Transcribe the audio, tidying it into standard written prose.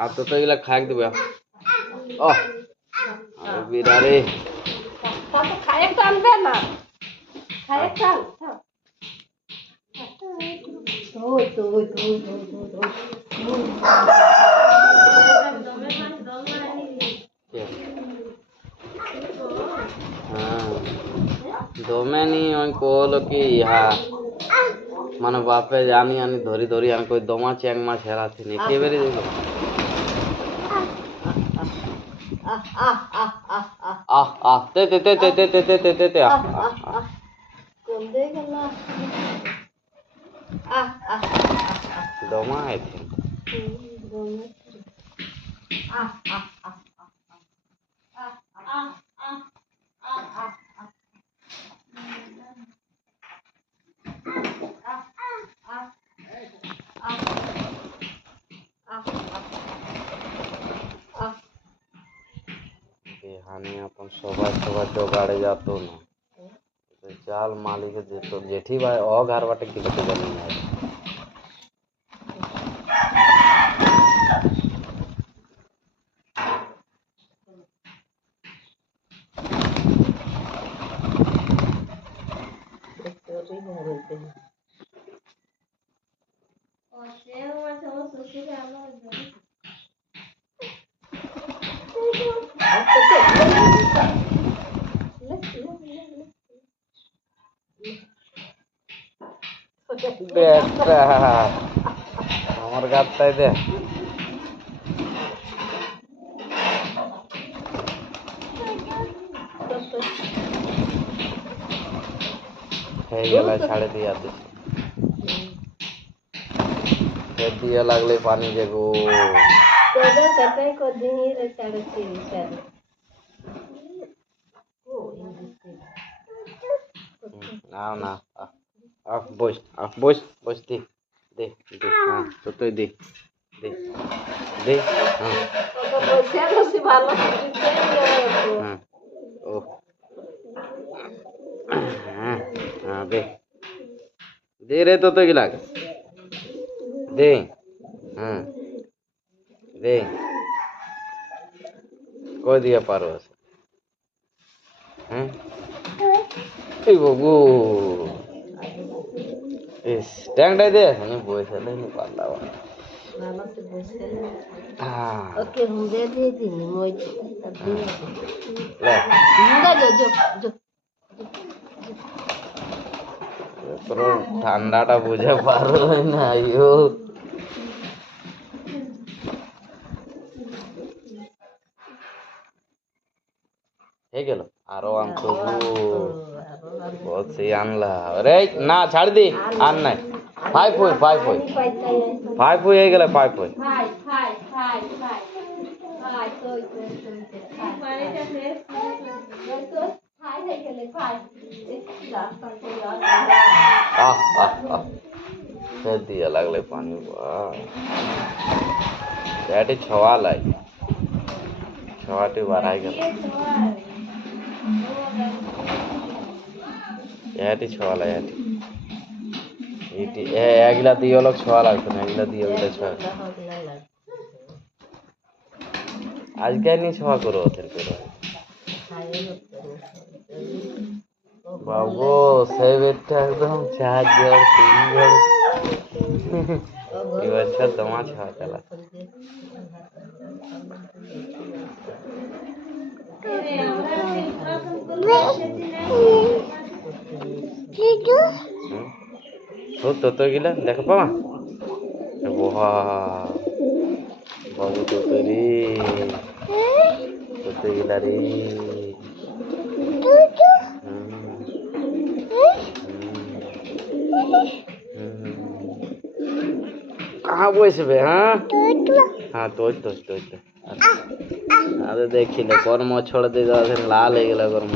আর তো এগুলা খাই দেবে ও বিরারে খাই একটা আনবে না খাই একটা দমে নি ওই কহলো কি ইহা মানে বাপে জানি আনি ধরি ধরি আমি কই দমা চ্যাং মাছ হেরাছি নি কে বেরি দিল আহ আহ তে তে তে তে তে তে তে তে তে তে আহ আহ কোন দে গেল দমা আছে बिहानी अपन सबार सबार जोगाड़े जातो ना तो चाल मालिक जेतो जेठी भाई ओ घर बाटे की बटे जमीन है बेटा আমার গাছটাই দে হয়ে গেল ছাড়ে দিয়া দিস ফের দিয়া লাগলে পানি দেবো todo café con dinero ছাড়ে ছাড়ে না না আহ বস বস বস দে দে দে হ্যাঁ তো তুই দে দে দে হ্যাঁ বসে বসে ভালো হ্যাঁ ও হ্যাঁ হ্যাঁ দে দে রে তো তো গিলা দে হ্যাঁ দে কই দিয়া পারো আছে হ্যাঁ এই বাবু ইস ট্যাংটাই দে আমি বসে নেই পারলাম ভালো সে বসে হ্যাঁ ওকে হুঁদে দিয়ে দিন মই লে হুঁদা যো যো তোর ঠান্ডাটা বুঝে পারো না আইও হয়ে গেল আরো আনতো বহুত সেই আনলা রে না ছাড় দি আর নাই ফাইভ হই ফাইভ হই ফাইভ হই হয়ে গেল ফাইভ হই ফাই ফাই ফাই ফাই ফাই কই কই কই ফাইটা ফেস তো ফাই হয়ে গেলে ফাই আহ আহ আহ ফের দিয়া লাগলে পানি এটি ছওয়া লাই ছওয়াটি বাড়াই গেল এটি ছওয়া লাই এটি এটি এগুলা দিয়ে লোক ছওয়া লাগতো না এগুলা দিয়ে ওগুলা ছওয়া আজকে নি ছওয়া করো ওদের করো বাবু সেই বেটটা একদম 4 জন 3 জন এই বছর তোমার ছওয়া চালা তো তো গিলা দেখো পামা ওহা বাবু তো রে তো গিলা রে कहाँ বসবে হ্যাঁ হ্যাঁ তোই তো তোই তো আরে দেখিলে গরম ছড় দিয়ে লাল হয়ে গেল গরম